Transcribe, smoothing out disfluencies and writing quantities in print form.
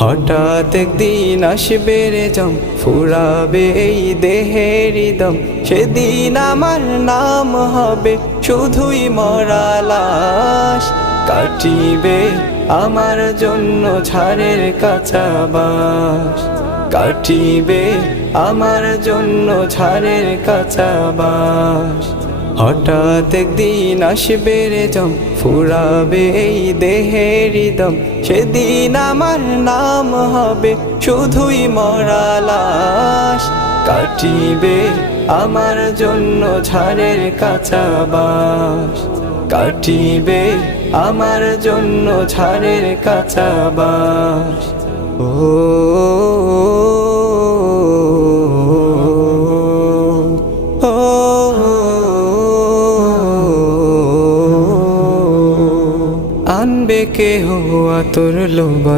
হঠাৎ একদিন আসবে রে জম, ফুরাবে এই দেহের দম। সেদিন আমার নাম হবে শুধুই মরা লাশ। কাটিবে আমার জন্য ঝাড়ের কাঁচা বাঁশ, কাটিবে আমার জন্য ঝাড়ের কাঁচা বাঁশ। হঠাৎ একদিন আসবে রে জম, ফুরাবে এই দেহের দম। সেদিন আমার নাম হবে শুধুই মরা লাশ। কাটিবে আমার জন্য ঝাড়ের কাঁচা বাঁশ, কাটিবে আমার জন্য ঝাড়ের কাঁচা বাঁশ। ও আনবে কেহ আতর লোবান।